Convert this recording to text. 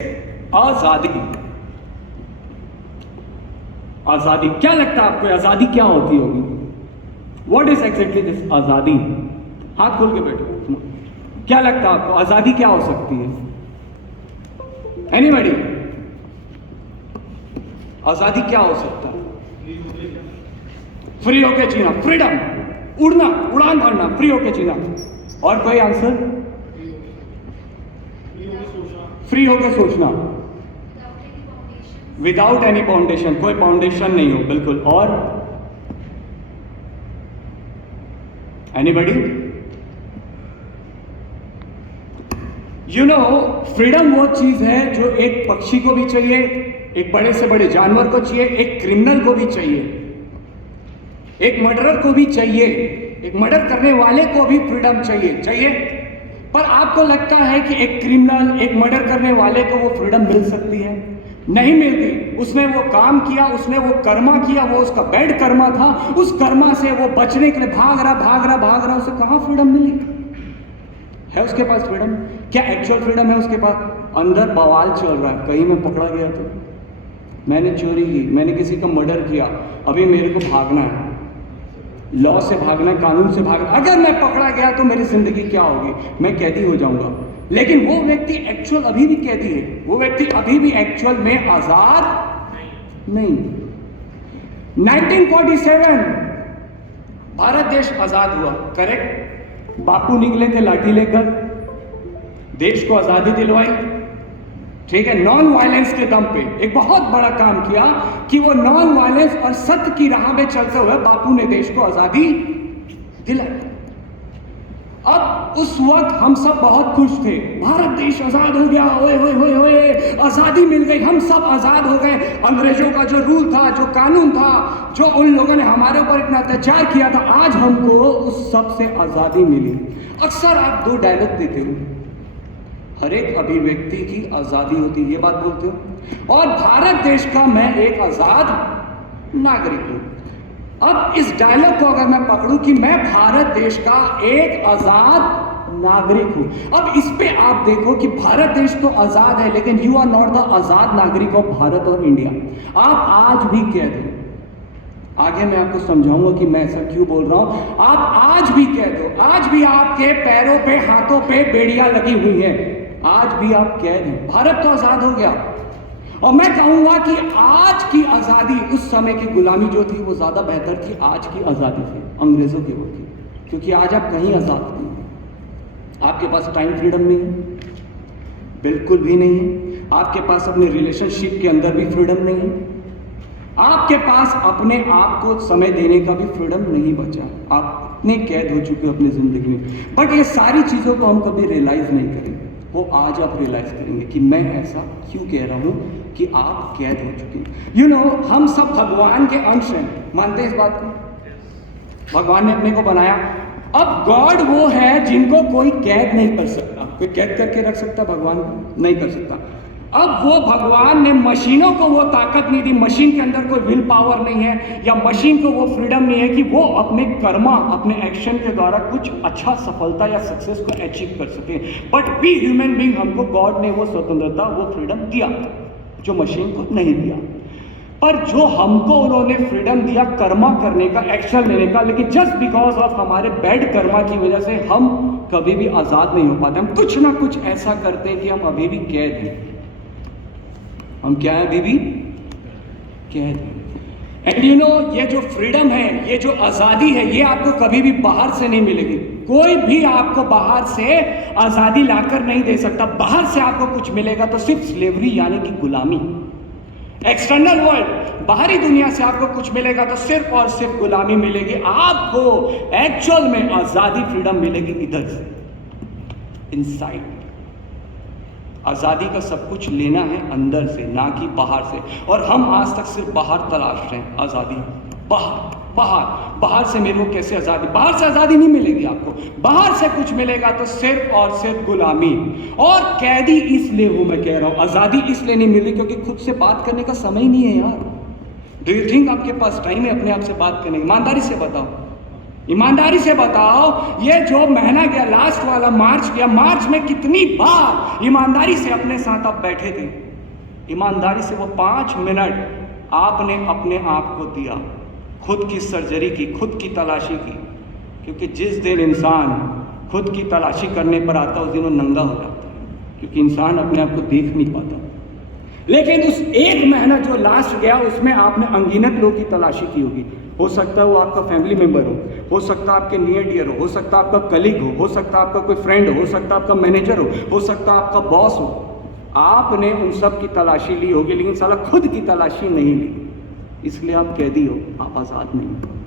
आजादी। आजादी क्या लगता है आपको? आजादी क्या होती होगी? व्हाट इज एग्जैक्टली दिस आजादी? हाथ खोल के बैठो। क्या लगता है आपको आजादी क्या हो सकती है? एनीबॉडी? आजादी क्या हो सकता है? फ्री होके जीना, फ्रीडम, उड़ना, उड़ान भरना, फ्री होके जीना। और कोई आंसर? फ्री होके सोचना, विदाउट एनी फाउंडेशन, कोई फाउंडेशन नहीं हो, बिल्कुल। और एनीबॉडी? यू नो, फ्रीडम वो चीज है जो एक पक्षी को भी चाहिए, एक बड़े से बड़े जानवर को चाहिए, एक क्रिमिनल को भी चाहिए, एक मर्डरर को भी चाहिए, एक मर्डर करने वाले को भी फ्रीडम चाहिए। पर आपको लगता है कि एक क्रिमिनल, एक मर्डर करने वाले को वो फ्रीडम मिल सकती है? नहीं मिलती। उसने वो काम किया, उसने वो कर्मा किया, वो उसका बैड कर्मा था, उस कर्मा से वो बचने के लिए भाग रहा, उसे कहां फ्रीडम मिली? है उसके पास फ्रीडम? क्या एक्चुअल फ्रीडम है उसके पास? अंदर बवाल चल रहा है, कहीं मैं पकड़ा गया तो, मैंने चोरी की, मैंने किसी का मर्डर किया, अभी मेरे को भागना है, लॉ से भागना है, कानून से भागना। अगर मैं पकड़ा गया तो मेरी जिंदगी क्या होगी? मैं कैदी हो जाऊंगा। लेकिन वो व्यक्ति एक्चुअल अभी भी कैदी है, वो व्यक्ति अभी भी एक्चुअल में आजाद नहीं। 1947 भारत देश आजाद हुआ, करेक्ट? बापू निकले थे लाठी लेकर, देश को आजादी दिलवाई, ठीक है, नॉन वायलेंस के दम पे एक बहुत बड़ा काम किया कि वो नॉन वायलेंस और सत्य की राह में चलते हुए बापू ने देश को आजादी दिलाई। अब उस वक्त हम सब बहुत खुश थे, भारत देश आजाद हो गया, ओए होए होए होए, आजादी मिल गई, हम सब आजाद हो गए। अंग्रेजों का जो रूल था, जो कानून था, जो उन लोगों ने हमारे ऊपर इतना अत्याचार किया था, आज हमको उस सब से आजादी मिली। अक्सर आप दो डायलॉग देते हो, हर एक अभिव्यक्ति की आजादी होती है, ये बात बोलते हो, और भारत देश का मैं एक आजाद नागरिक हूं। अब इस डायलॉग को अगर मैं पकड़ूं कि मैं भारत देश का एक आजाद नागरिक हूं, अब इस पे आप देखो कि भारत देश तो आजाद है, लेकिन यू आर नॉट द आजाद नागरिक ऑफ भारत और इंडिया। आप आज भी कह दो, आगे मैं आपको समझाऊंगा कि मैं ऐसा क्यों बोल रहा हूं, आप आज भी कह दो, आज भी आपके पैरों पे, हाथों पे बेड़ियां लगी हुई हैं, आज भी आप कह दें भारत तो आजाद हो गया। और मैं कहूंगा कि आज की आजादी उस समय की गुलामी जो थी वो ज्यादा बेहतर थी आज की आजादी से, अंग्रेजों की वो थी, क्योंकि आज आप कहीं आजाद नहीं। आपके पास टाइम फ्रीडम नहीं है, बिल्कुल भी नहीं है। आपके पास अपने रिलेशनशिप के अंदर भी फ्रीडम नहीं है। आपके पास अपने आप को समय देने का भी फ्रीडम नहीं बचा। आप इतने कैद हो चुके हो अपनी जिंदगी में। बट ये सारी चीजों को हम कभी रियलाइज नहीं करेंगे, वो आज आप रियलाइज करेंगे कि मैं ऐसा क्यों कह रहा हूं कि आप कैद हो चुके हैं। यू नो, हम सब भगवान के अंश हैं, मानते हैं इस बात को? भगवान ने अपने को बनाया। अब गॉड वो है जिनको कोई कैद नहीं कर सकता। कोई कैद करके रख सकता भगवान को? नहीं कर सकता। अब वो भगवान ने मशीनों को वो ताकत नहीं दी, मशीन के अंदर कोई विल पावर नहीं है, या मशीन को वो फ्रीडम नहीं है कि वो अपने कर्मा, अपने एक्शन के द्वारा कुछ अच्छा सफलता या सक्सेस को अचीव कर सके। बट वी ह्यूमन बीइंग, हमको गॉड ने वो स्वतंत्रता, वो फ्रीडम दिया जो मशीन को नहीं दिया। पर जो हमको उन्होंने फ्रीडम दिया कर्मा करने का, एक्शन लेने का, लेकिन जस्ट बिकॉज ऑफ हमारे बैड कर्मा की वजह से हम कभी भी आजाद नहीं हो पाते। हम कुछ ना कुछ ऐसा करते हैं कि हम अभी भी कैद हैं। हम क्या है? अभी भी कैद हैं। एंड यू नो, ये जो फ्रीडम है, ये जो आजादी है, ये आपको कभी भी बाहर से नहीं मिलेगी। कोई भी आपको बाहर से आजादी लाकर नहीं दे सकता। बाहर से आपको कुछ मिलेगा तो सिर्फ स्लेवरी, यानी कि गुलामी। एक्सटर्नल वर्ल्ड, बाहरी दुनिया से आपको कुछ मिलेगा तो सिर्फ और सिर्फ गुलामी मिलेगी। आपको एक्चुअल में आजादी, फ्रीडम मिलेगी इधर से, इनसाइड। आजादी का सब कुछ लेना है अंदर से, ना कि बाहर से। और हम आज तक सिर्फ बाहर तलाश रहे हैं आजादी। बाहर बाहर बाहर से मेरे को कैसे आजादी? बाहर से आजादी नहीं मिलेगी आपको। बाहर से कुछ मिलेगा तो सिर्फ और सिर्फ गुलामी और कैदी। इसलिए वो मैं कह रहा हूं आजादी इसलिए नहीं मिली क्योंकि खुद से बात करने का समय ही नहीं है यार। डू यू थिंक आपके पास टाइम है अपने आप से बात करने की? ईमानदारी से बताओ, ईमानदारी से बताओ, ये जो महीना गया लास्ट वाला मार्च गया, मार्च में कितनी बार ईमानदारी से अपने साथ आप बैठे थे? ईमानदारी से वो 5 मिनट आपने अपने आप को दिया, खुद की सर्जरी की, खुद की तलाशी की। क्योंकि जिस दिन इंसान खुद की तलाशी करने पर आता है उस दिन वो नंगा हो जाता है, क्योंकि इंसान अपने आप को देख नहीं पाता। लेकिन उस एक महीना जो लास्ट गया उसमें आपने अनगिनत लोगों की तलाशी की होगी। हो सकता है वो आपका फैमिली मेंबर हो सकता है आपके नियर डियर हो सकता है आपका कलीग हो सकता है आपका कोई फ्रेंड हो सकता है आपका मैनेजर हो सकता है आपका बॉस हो। आपने उन सब की तलाशी ली होगी, लेकिन साला खुद की तलाशी नहीं ली, इसलिए आप कैदी हो, आप आज़ाद नहीं हो।